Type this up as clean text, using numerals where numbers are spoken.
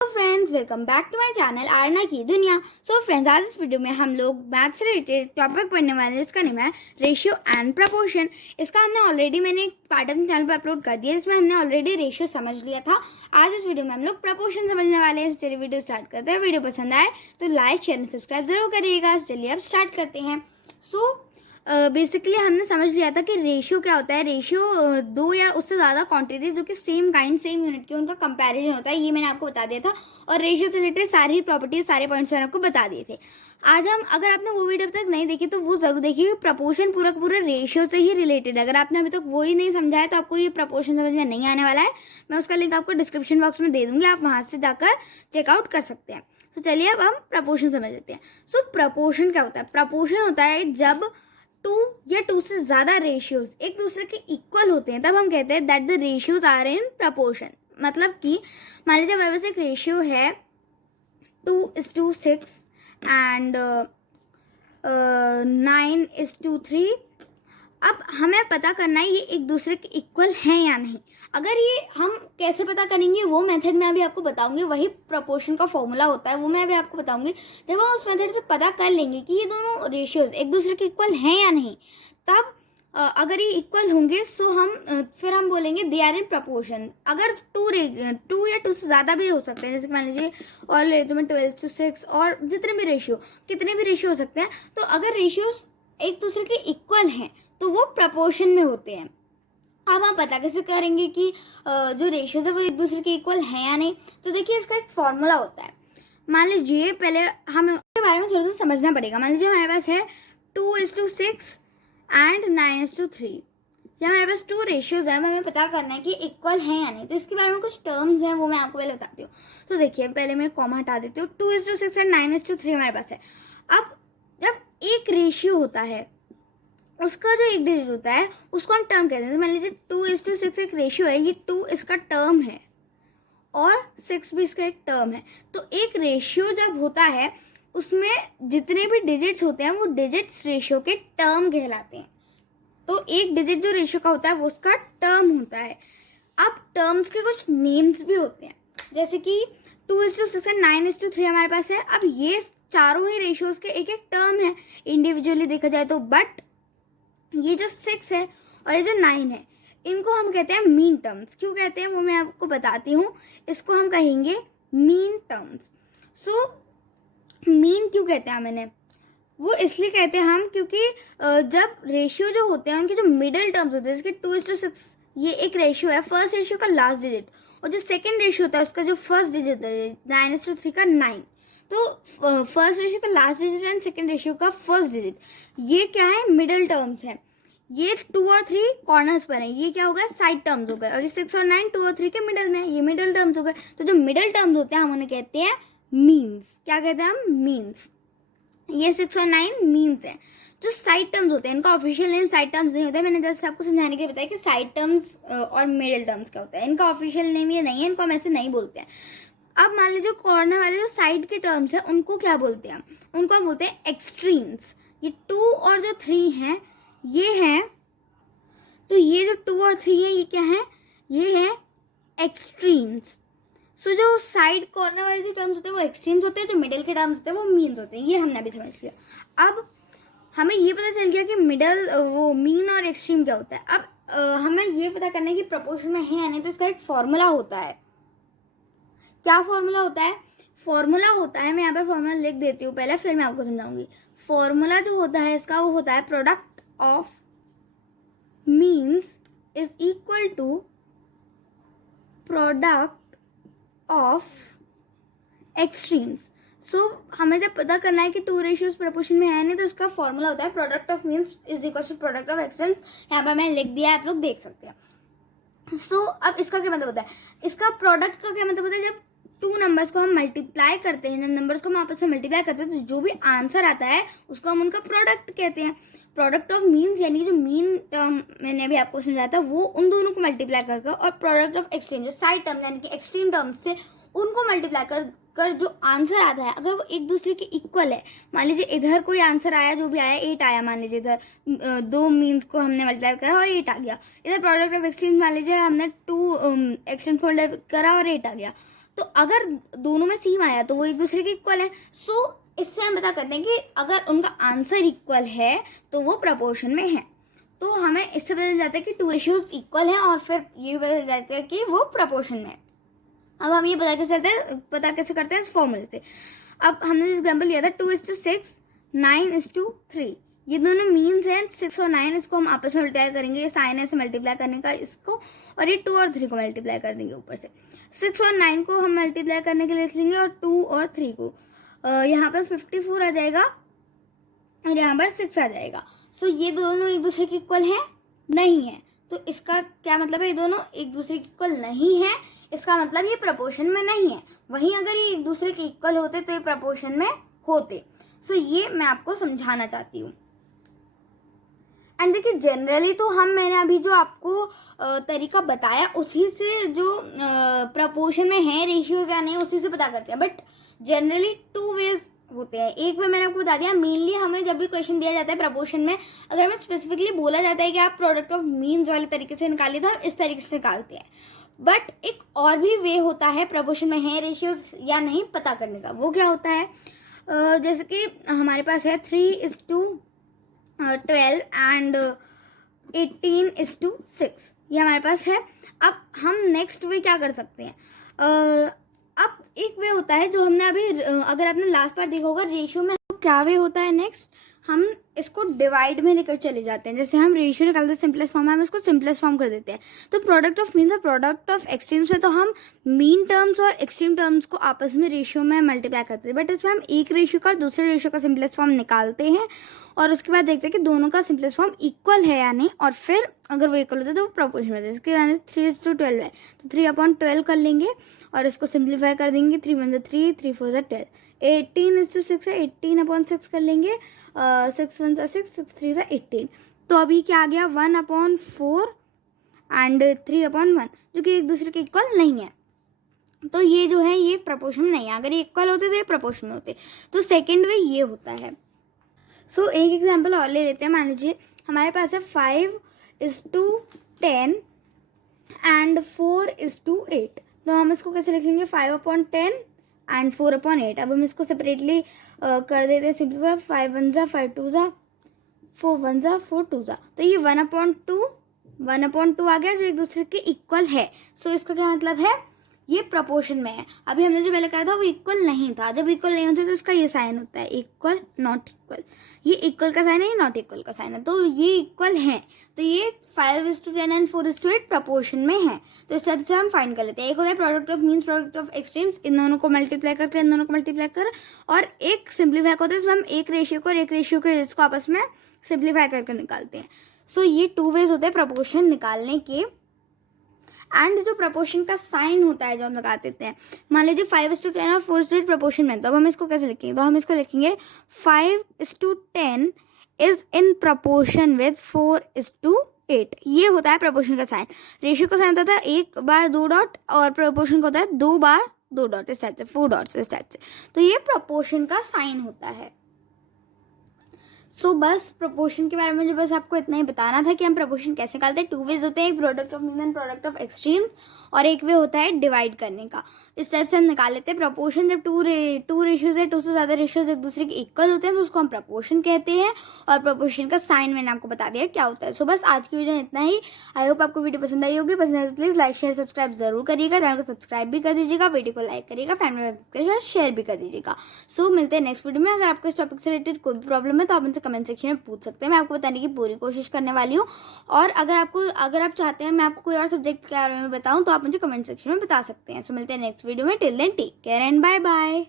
Friends, welcome back to my channel Aarna की दुनिया। So friends, आज इस वीडियो में हम लोग मैथ से रिलेटेड टॉपिक पढ़ने वाले हैं जिसका नेम है रेशियो एंड प्रपोर्शन। इसका हमने ऑलरेडी मैंने एक पार्ट अपने चैनल पर अपलोड कर दिया, इसमें हमने ऑलरेडी रेशियो समझ लिया था। आज इस वीडियो में हम लोग प्रपोर्शन समझने वाले हैं। चलिए वीडियो स्टार्ट करते हैं। वीडियो पसंद आए तो लाइक शेयर एंड सब्सक्राइब जरूर करिएगा। चलिए अब स्टार्ट करते हैं। बेसिकली हमने समझ लिया था कि रेशियो क्या होता है। रेशियो दो या उससे ज़्यादा क्वांटिटीज जो कि सेम काइंड सेम यूनिट की उनका कंपैरिजन होता है, ये मैंने आपको बता दिया था। और रेशियो से रिलेटेड सारी प्रॉपर्टीज सारे पॉइंट्स मैंने आपको बता दिए थे। आज हम, अगर आपने वो वीडियो अब तक नहीं देखी तो वो जरूर देखिए। प्रपोर्शन पूरा पूरा रेशियो से ही रिलेटेड है। अगर आपने अभी तक वो ही नहीं समझा है तो आपको ये प्रपोर्शन समझ में नहीं आने वाला है। मैं उसका लिंक आपको डिस्क्रिप्शन बॉक्स में दे दूंगी, आप वहां से जाकर चेकआउट कर सकते हैं। तो चलिए अब हम प्रपोर्शन समझ लेते हैं। सो प्रपोर्शन क्या होता है? प्रपोर्शन होता है जब टू या टू से ज्यादा रेशियोज एक दूसरे के इक्वल होते हैं, तब हम कहते हैं that the ratios are in proportion. मतलब कि मान लीजिए हमारे पास एक रेशियो है 2:6 एंड 9:3। अब हमें पता करना है ये एक दूसरे के इक्वल हैं या नहीं। अगर ये हम कैसे पता करेंगे वो मेथड मैं अभी आपको बताऊंगी। वही प्रपोर्शन का फॉर्मूला होता है, वो मैं अभी आपको बताऊंगी। जब हम उस मेथड से पता कर लेंगे कि ये दोनों रेशियोज एक दूसरे के इक्वल हैं या नहीं, तब अगर ये इक्वल होंगे सो फिर हम बोलेंगे दे आर इन प्रपोर्शन। अगर टू या टू से ज्यादा भी हो सकते हैं, जैसे मान लीजिए और ले तो मैं 12:6 और जितने भी रेशियो हो सकते हैं, तो अगर रेशियोज एक दूसरे के इक्वल हैं तो वो प्रपोर्शन में होते हैं। अब हम पता कैसे करेंगे कि जो रेशियोज है वो एक दूसरे के इक्वल हैं या नहीं? तो देखिए इसका एक फॉर्मूला होता है। मान लीजिए पहले हम इसके बारे में थोड़ा सा समझना पड़ेगा। मान लीजिए हमारे पास है 2:6 एंड 9:3। या हमारे पास टू रेशियोज है, हमें पता करना है कि इक्वल हैं या नहीं। तो इसके बारे में कुछ टर्म्स हैं, वो मैं आपको पहले बताती हूँ। तो देखिए पहले मैं कॉमा हटा देती हूँ। 2:6 एंड 9:3 हमारे पास है। अब जब एक रेशियो होता है उसका जो एक डिजिट होता है उसको हम टर्म कहते हैं। मान लीजिए 2:6 एक रेशियो है, ये 2 इसका टर्म है और 6 भी इसका एक टर्म है। तो एक रेशियो जब होता है उसमें जितने भी डिजिट्स होते हैं वो डिजिट्स रेशियो के टर्म कहलाते हैं। तो एक डिजिट जो रेशियो का होता है वो उसका टर्म होता है। अब टर्म्स के कुछ नेम्स भी होते हैं, जैसे कि 2:6 एंड 9:3 हमारे पास है। अब ये चारों ही रेशियोज के एक एक टर्म है इंडिविजुअली देखा जाए तो। बट ये जो 6 है और ये जो 9 है, इनको हम कहते हैं मीन टर्म्स। क्यों कहते हैं वो मैं आपको बताती हूँ। इसको हम कहेंगे मीन टर्म्स। सो मीन क्यों कहते हैं मैंने वो इसलिए कहते हैं हम क्योंकि जब रेशियो जो होते हैं उनके जो मिडिल टर्म्स होते हैं, जैसे 2:6 ये एक रेशियो है, फर्स्ट रेशियो का लास्ट डिजिट, और जो सेकंड रेशियो होता है उसका जो फर्स्ट डिजिट है 9:3 का 9। तो फर्स्ट रेशियो का last digit and second ratio का फर्स्ट डिजिट, ये क्या है? मिडिल टर्म्स है। ये 2 और 3 कॉर्नर्स पर है, ये क्या होगा? साइड टर्म्स हो गए। और ये 6 और 9 2 और 3 के मिडिल में है, ये मिडिल टर्म्स हो गए। तो जो मिडिल टर्म्स होते हैं हम उन्हें कहते हैं मीन्स। क्या कहते हैं हम? मीन्स। ये 6 और 9 मीन्स है। जो साइड टर्म्स होते हैं इनका ऑफिशियल नेम साइड टर्म्स नहीं होता है। मैंने जस्ट आपको समझाने के लिए बताया कि साइड टर्म्स और मिडिल टर्म्स क्या होता है। इनका ऑफिशियल नेम ये नहीं है, इनको हम ऐसे नहीं बोलते हैं। अब मान लीजिए कॉर्नर वाले जो साइड के टर्म्स है उनको क्या बोलते हैं? उनको हम बोलते हैं एक्सट्रीम्स। ये 2 और जो 3 है ये है, तो ये जो 2 और 3 है ये क्या है? ये है एक्सट्रीम्स। सो जो साइड कॉर्नर वाले जो टर्म्स होते हैं वो एक्सट्रीम्स होते हैं, जो मिडिल के टर्म्स होते हैं वो मीन्स होते हैं। ये हमने अभी समझ लिया। अब हमें ये पता चल गया कि मिडल वो मीन और एक्सट्रीम क्या होता है। अब हमें ये पता करना है कि प्रपोर्शन में है या नहीं, तो इसका एक फॉर्मूला होता है। क्या फॉर्मूला होता है? फॉर्मूला होता है, मैं यहाँ पे फॉर्मूला लिख देती हूँ पहले, फिर मैं आपको समझाऊंगी। फॉर्मूला जो होता है इसका वो होता है product of means is equal to product of extremes. So हमें जब पता करना है कि टू रेशियोज प्रपोर्शन में है नहीं, तो इसका फॉर्मूला होता है product of means is equal to product of extremes. यहाँ पर मैंने लिख दिया है, आप लोग देख सकते हैं। सो अब इसका क्या मतलब होता है? इसका प्रोडक्ट का क्या मतलब होता है? जब टू नंबर्स को हम मल्टीप्लाई करते हैं, जब नंबर्स को हम आपस में मल्टीप्लाई करते हैं, तो जो भी आंसर आता है उसको हम उनका प्रोडक्ट कहते हैं। प्रोडक्ट ऑफ मीन्स यानी जो मीन टर्म मैंने अभी आपको समझाया था वो उन दोनों को मल्टीप्लाई करके, और प्रोडक्ट ऑफ एक्सट्रीम जो साइड टर्म यानी कि एक्सट्रीम टर्म्स थे उनको मल्टीप्लाई कर जो आंसर आता है अगर वो एक दूसरे के इक्वल है। मान लीजिए इधर कोई आंसर आया, जो भी आया 8 आया, मान लीजिए इधर 2 मीन्स को हमने मल्टीप्लाई करा और 8 आ गया। इधर प्रोडक्ट ऑफ एक्सट्रीम मान लीजिए हमने 2 एक्सट्रीम फोल्ड करा और 8 आ गया। तो अगर दोनों में सेम आया तो वो एक दूसरे के इक्वल है। सो इससे हम पता करते हैं कि अगर उनका आंसर इक्वल है तो वो प्रपोर्शन में है। तो हमें इससे पता चल जाता है कि टू रेशियोज इक्वल है और फिर ये भी पता चल जाता है कि वो प्रपोर्शन में है। अब हम ये पता कैसे करते हैं इस फॉर्मूले से। अब हमने जो एग्जाम्पल लिया था 2:6, 9:3, ये दोनों मीन्स हैं 6 और 9, इसको हम आपस में मल्टीप्लाई करेंगे, ये साइन है मल्टीप्लाई करने का इसको, और ये 2 और 3 को मल्टीप्लाई कर देंगे ऊपर से। 6 और 9 को हम मल्टीप्लाई करने के लिए लिख लेंगे, और 2 और 3 को यहाँ पर 54 आ जाएगा और यहाँ पर 6 आ जाएगा। सो ये दोनों एक दूसरे के इक्वल हैं? नहीं है। तो इसका क्या मतलब है? ये दोनों एक दूसरे के इक्वल नहीं है, इसका मतलब ये प्रपोर्शन में नहीं है। वहीं अगर ये एक दूसरे के इक्वल होते तो ये प्रपोर्शन में होते। सो ये मैं आपको समझाना चाहती हूँ। एंड देखिए जनरली तो मैंने अभी जो आपको तरीका बताया उसी से जो प्रपोर्शन में है रेशियोज या नहीं उसी से पता करते हैं। बट जनरली 2 वेज होते हैं। एक वे मैंने आपको बता दिया, मेनली हमें जब भी क्वेश्चन दिया जाता है प्रपोर्शन में, अगर हमें स्पेसिफिकली बोला जाता है कि आप प्रोडक्ट ऑफ मीन्स वाले तरीके से निकालिए तो हम इस तरीके से निकालते हैं। बट एक और भी वे होता है प्रपोर्शन में है रेशियोज या नहीं पता करने का। वो क्या होता है? जैसे कि हमारे पास है 3:12 एंड 18:6, ये हमारे पास है। अब हम नेक्स्ट वे क्या कर सकते हैं? अब एक वे होता है जो हमने अभी, अगर आपने लास्ट बार देखा होगा रेशियो में, तो क्या वे होता है नेक्स्ट, हम इसको डिवाइड में लेकर चले जाते हैं। जैसे हम रेशियो निकालते हैं सिंपलेस्ट फॉर्म में, हम इसको सिंपलेस्ट फॉर्म कर देते हैं। तो प्रोडक्ट ऑफ मीन्स और प्रोडक्ट ऑफ एक्सट्रीम्स है, तो हम मीन टर्म्स और एक्सट्रीम टर्म्स को आपस में रेशियो में मल्टीप्लाई करते हैं। बट इसमें हम एक रेशियो का दूसरे रेशियो का सिंपलेस्ट फॉर्म निकालते हैं और उसके बाद देखते हैं कि दोनों का सिंपलेस्ट फॉर्म इक्वल है या नहीं, और फिर अगर वो इक्वल होता है तो वो प्रोपोर्शन होता है। इसके 3:12 है तो 3/12 कर लेंगे और इसको सिंप्लीफाई कर देंगे। 3 1 3, 3 4 12। 18:6 है, 18/6 कर लेंगे। 6 1 6, 6 3 18। तो अभी क्या आ गया? 1/4 एंड 3/1, जो कि एक दूसरे के इक्वल नहीं है। तो ये जो है ये प्रपोर्शन नहीं है। अगर ये इक्वल होते तो ये प्रपोर्शन में होते। तो सेकेंड वे ये होता है। सो एक एग्जाम्पल और ले लेते हैं। मान लीजिए हमारे पास है 5:10 एंड 4:8। तो हम इसको कैसे लिख लेंगे? 5/10 एंड 4/8। अब हम इसको सेपरेटली कर देते हैं सिंपलीफाई। 5 1 5 2 4 1 4 2। तो ये 1/2 आ गया जो एक दूसरे के इक्वल है। सो इसका क्या मतलब है? ये प्रपोर्शन में है। अभी हमने जो पहले कहा था वो इक्वल नहीं था। जब इक्वल नहीं होते तो इसका ये साइन होता है, इक्वल नॉट इक्वल। ये इक्वल का साइन है, ये नॉट इक्वल का साइन है। तो ये इक्वल है, तो ये 5:10 एंड 4:8 प्रपोर्शन में है। तो इस टाइप से हम फाइंड कर लेते हैं। एक होता है product of means, product of extremes, इन दोनों को मल्टीप्लाई करके इन दोनों को मल्टीप्लाई कर, और एक सिंप्लीफाई होता है इसमें हम एक रेशियो को और एक रेशियो के इसको आपस में सिंप्लीफाई करके निकालते हैं। सो ये 2 वेज होते हैं प्रपोर्शन निकालने के। एंड जो प्रपोर्शन का साइन होता है जो हम लगा देते हैं, मान लीजिए 5:10 और 4:8 प्रपोर्शन में, तो अब हम इसको कैसे लिखेंगे? तो हम इसको लिखेंगे 5:10 इज इन प्रपोर्शन विद 4:8। ये होता है प्रपोर्शन का साइन। रेशियो का साइन होता है 1 बार 2 डॉट, और प्रपोर्शन का होता है 2 बार 2 डॉट, इस टाइप से 4 डॉट्स इस टाइप से। तो ये प्रपोर्शन का साइन होता है। सो बस प्रपोर्शन के बारे में मुझे बस आपको इतना ही बताना था कि हम प्रपोर्शन कैसे निकालते हैं। 2 वेज होते हैं, एक product of mean and product of extreme, और एक वे होता है डिवाइड करने का। इस टाइप से हम निकाल लेते हैं प्रपोर्शन। जब 2 रेशियोज है, 2 से ज़्यादा रेशियोज एक दूसरे के इक्वल होते हैं तो उसको हम प्रपोर्शन कहते हैं। और प्रपोर्शन का साइन मैंने आपको बता दिया क्या होता है। सो बस आज की वीडियो में इतना ही। आई होप आपको वीडियो पसंद आई होगी। पसंद है तो प्लीज़ लाइक शेयर सब्सक्राइब जरूर करिएगा। चैनल को सब्सक्राइब भी कर दीजिएगा, वीडियो को लाइक करिएगा, फैमिली मेंबर्स के साथ शेयर भी कर दीजिएगा। सो मिलते हैं नेक्स्ट वीडियो में। अगर आपको इस टॉपिक से रिलेटेड कोई भी प्रॉब्लम है तो आप मुझसे कमेंट सेक्शन में पूछ सकते हैं। मैं आपको बताने की पूरी कोशिश करने वाली हूँ। और अगर आप चाहते हैं मैं आपको कोई और सब्जेक्ट के बारे में बताऊँ तो आप मुझे कमेंट सेक्शन में बता सकते हैं। सो मिलते हैं नेक्स्ट वीडियो में। Till then take care and bye bye.